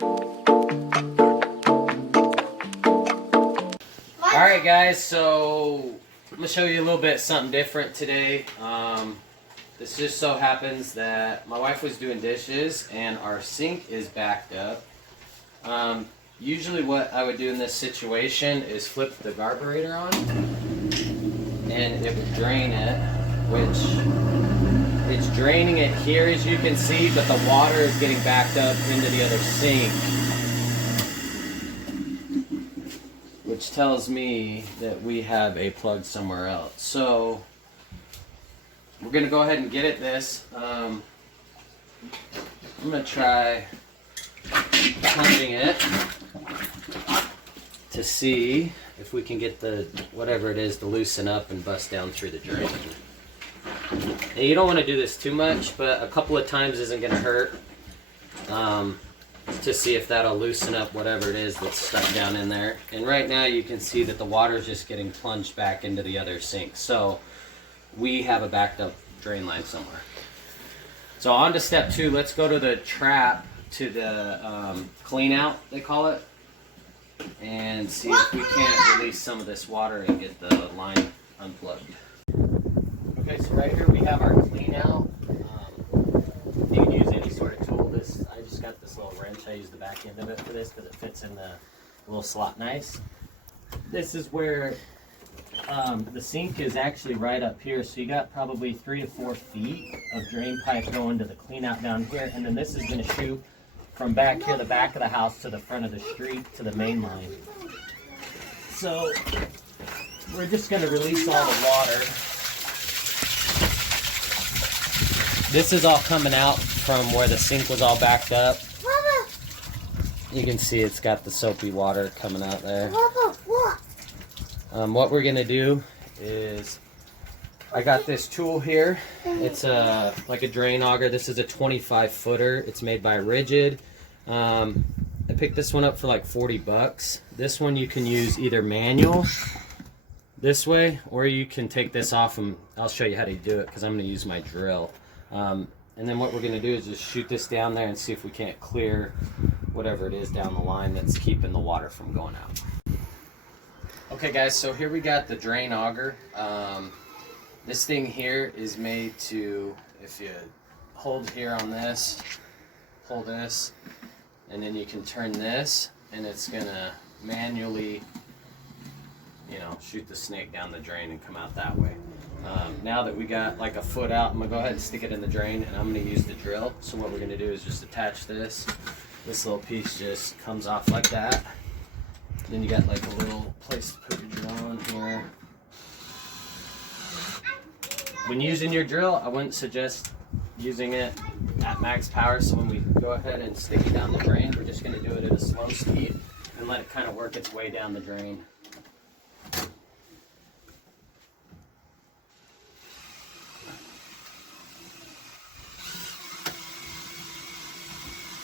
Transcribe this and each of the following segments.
Alright guys, so I'm going to show you a little bit something different today. This just so happens that my wife was doing dishes and our sink is backed up. Usually what I would do in this situation is flip the carburetor on and it would drain it, which it's draining it here as you can see, but the water is getting backed up into the other sink, which tells me that we have a plug somewhere else. So we're going to go ahead and get at this. I'm going to try plunging it to see if we can get the whatever it is to loosen up and bust down through the drain. Now, you don't want to do this too much, but a couple of times isn't going to hurt, to see if that'll loosen up whatever it is that's stuck down in there. And right now you can see that the water is just getting plunged back into the other sink. So we have a backed up drain line somewhere. So on to step 2. Let's go to the trap, to the clean out, they call it, and see if we can't release some of this water and get the line unplugged. Okay, so right here we have our clean out. You can use any sort of tool. I just got this little wrench. I use the back end of it for this because it fits in the little slot nice. This is where the sink is actually right up here, so you got probably 3 to 4 feet of drain pipe going to the clean out down here, and then this is going to shoot from back here, the back of the house, to the front of the street, to the main line. So we're just going to release all the water. This is all coming out from where the sink was all backed up. You can see it's got the soapy water coming out there. What we're going to do is, I got this tool here. It's like a drain auger. This is a 25 footer. It's made by Rigid. I picked this one up for like 40 bucks. This one you can use either manual this way, or you can take this off and I'll show you how to do it because I'm going to use my drill. And then what we're going to do is just shoot this down there and see if we can't clear whatever it is down the line that's keeping the water from going out. Okay guys, so here we got the drain auger. This thing here is made to, if you hold here on this, pull this, and then you can turn this, and it's gonna manually, shoot the snake down the drain and come out that way. Now that we got like a foot out, I'm gonna go ahead and stick it in the drain, and I'm gonna use the drill. So what we're gonna do is just attach this. This little piece just comes off like that. Then you got like a little place to put your drill in here. When using your drill, I wouldn't suggest using it at max power. So when we go ahead and stick it down the drain, we're just going to do it at a slow speed and let it kind of work its way down the drain.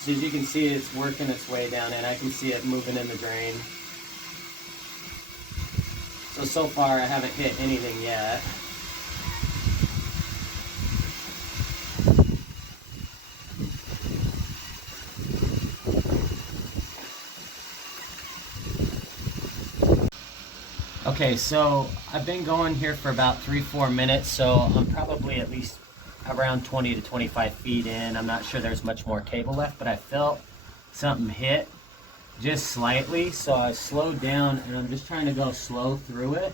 So as you can see, it's working its way down, and I can see it moving in the drain. So far I haven't hit anything yet. Okay, so I've been going here for about 3-4 minutes, so I'm probably at least around 20 to 25 feet in. I'm not sure there's much more cable left, but I felt something hit just slightly, so I slowed down and I'm just trying to go slow through it,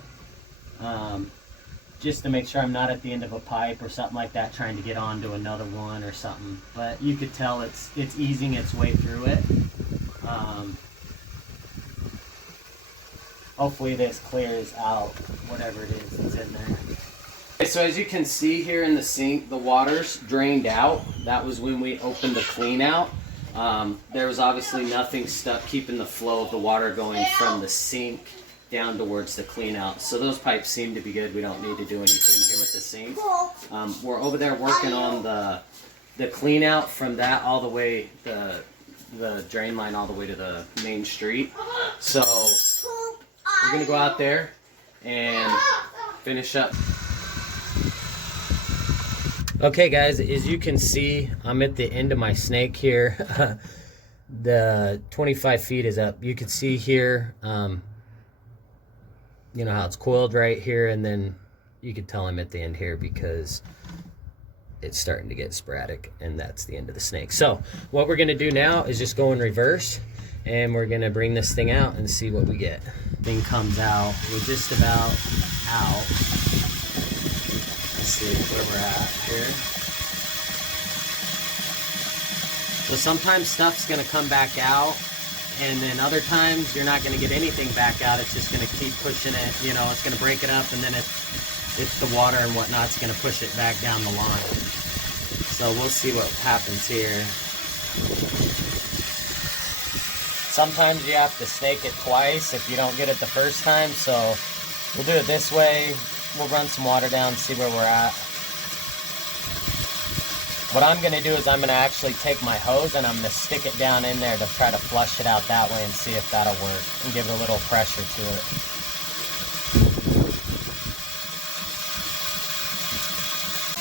just to make sure I'm not at the end of a pipe or something like that trying to get onto another one or something. But you could tell it's easing its way through it. Hopefully this clears out whatever it is that's in there. Okay, so as you can see here in the sink, the water's drained out. That was when we opened the clean out. There was obviously nothing stuck keeping the flow of the water going from the sink down towards the clean out. So those pipes seem to be good. We don't need to do anything here with the sink. We're over there working on the clean out from that all the way, the drain line all the way to the main street. So we're gonna go out there and finish up. Okay guys, as you can see, I'm at the end of my snake here. the 25 feet is up. You can see here, you know how it's coiled right here, and then you can tell I'm at the end here because it's starting to get sporadic, and that's the end of the snake. So what we're gonna do now is just go in reverse, and we're gonna bring this thing out and see what we get. Thing comes out, we're just about out. Let's see where we're at here. So sometimes stuff's gonna come back out, and then other times you're not gonna get anything back out. It's just gonna keep pushing it, you know, it's gonna break it up, and then it's the water and whatnot's gonna push it back down the line. So we'll see what happens here. Sometimes you have to snake it twice if you don't get it the first time, so we'll do it this way. We'll run some water down, see where we're at. What I'm gonna do is I'm gonna actually take my hose and I'm gonna stick it down in there to try to flush it out that way and see if that'll work and give it a little pressure to it.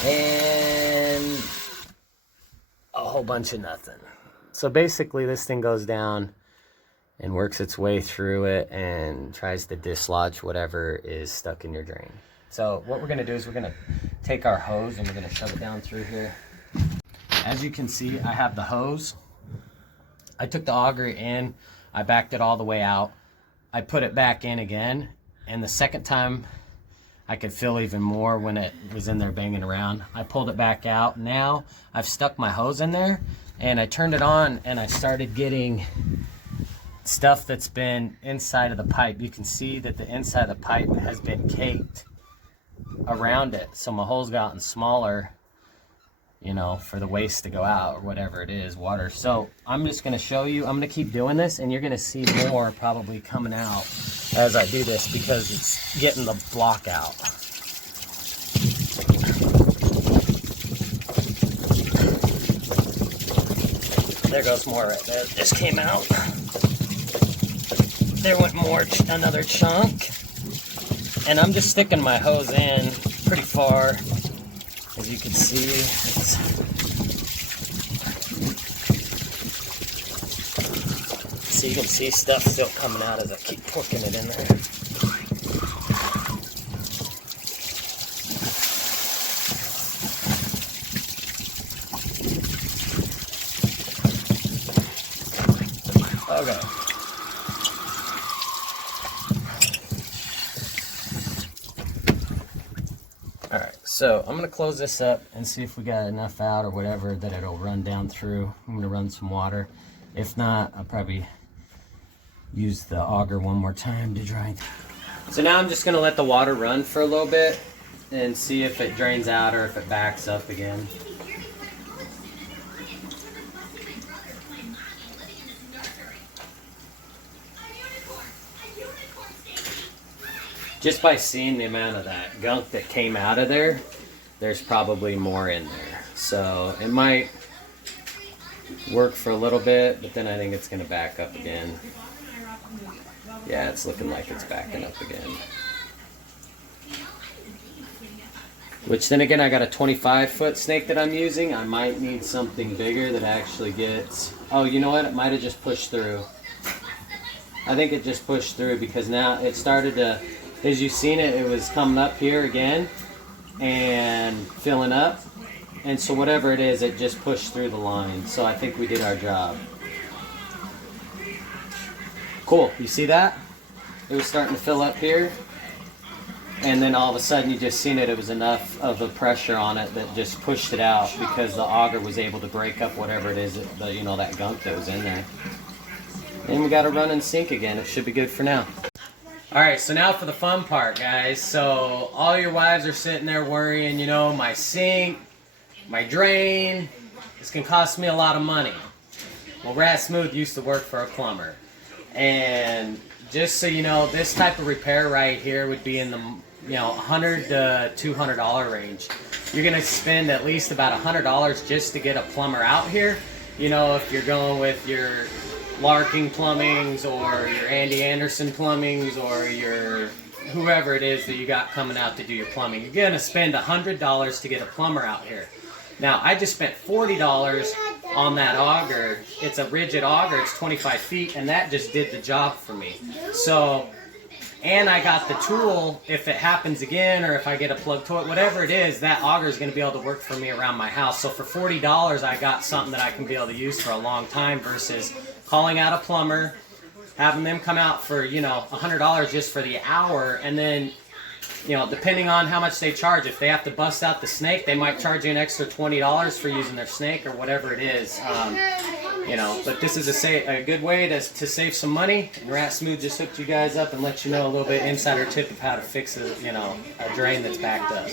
And a whole bunch of nothing. So basically this thing goes down and works its way through it and tries to dislodge whatever is stuck in your drain. So what we're gonna do is we're gonna take our hose and we're gonna shove it down through here. As you can see, I have the hose. I took the auger in, I backed it all the way out. I put it back in again, and the second time I could feel even more when it was in there banging around. I pulled it back out. Now I've stuck my hose in there, and I turned it on, and I started getting stuff that's been inside of the pipe. You can see that the inside of the pipe has been caked around it. So my hole's gotten smaller, you know, for the waste to go out or whatever it is, water. So I'm just gonna show you, I'm gonna keep doing this, and you're gonna see more probably coming out as I do this because it's getting the block out. There goes more right there. This came out. There went more, another chunk. And I'm just sticking my hose in pretty far. As you can see, so you can see stuff still coming out as I keep poking it in there. Okay. Alright, so I'm going to close this up and see if we got enough out or whatever that it'll run down through. I'm going to run some water. If not, I'll probably use the auger one more time to dry. So now I'm just going to let the water run for a little bit and see if it drains out or if it backs up again. Just by seeing the amount of that gunk that came out of there, there's probably more in there. So it might work for a little bit, but then I think it's going to back up again. Yeah, it's looking like it's backing up again. Which then again, I got a 25-foot snake that I'm using. I might need something bigger that actually gets... Oh, you know what? It might have just pushed through. I think it just pushed through because now it started to... As you've seen it, it was coming up here again and filling up. And so whatever it is, it just pushed through the line. So I think we did our job. Cool, you see that? It was starting to fill up here. And then all of a sudden you just seen it, it was enough of a pressure on it that just pushed it out because the auger was able to break up whatever it is, you know, that gunk that was in there. And we got to run and sink again. It should be good for now. Alright, so now for the fun part, guys. So all your wives are sitting there worrying, you know, my sink, my drain, this can cost me a lot of money. Well, Rat Smooth used to work for a plumber. And just so you know, this type of repair right here would be in the, you know, $100 to $200 range. You're going to spend at least about $100 just to get a plumber out here. You know, if you're going with your Larking Plumbings or your Andy Anderson Plumbings or your whoever it is that you got coming out to do your plumbing, you're going to spend $100 to get a plumber out here. Now, I just spent $40 on that auger. It's a rigid auger, it's 25 feet, and that just did the job for me. So, and I got the tool, if it happens again, or if I get a plug toilet, whatever it is, that auger is going to be able to work for me around my house. So for $40, I got something that I can be able to use for a long time versus calling out a plumber, having them come out for, you know, $100 just for the hour, and then, you know, depending on how much they charge, if they have to bust out the snake, they might charge you an extra $20 for using their snake or whatever it is. You know, but this is a good way to save some money. And Rat Smooth just hooked you guys up and let you know a little bit insider tip of how to fix a drain that's backed up.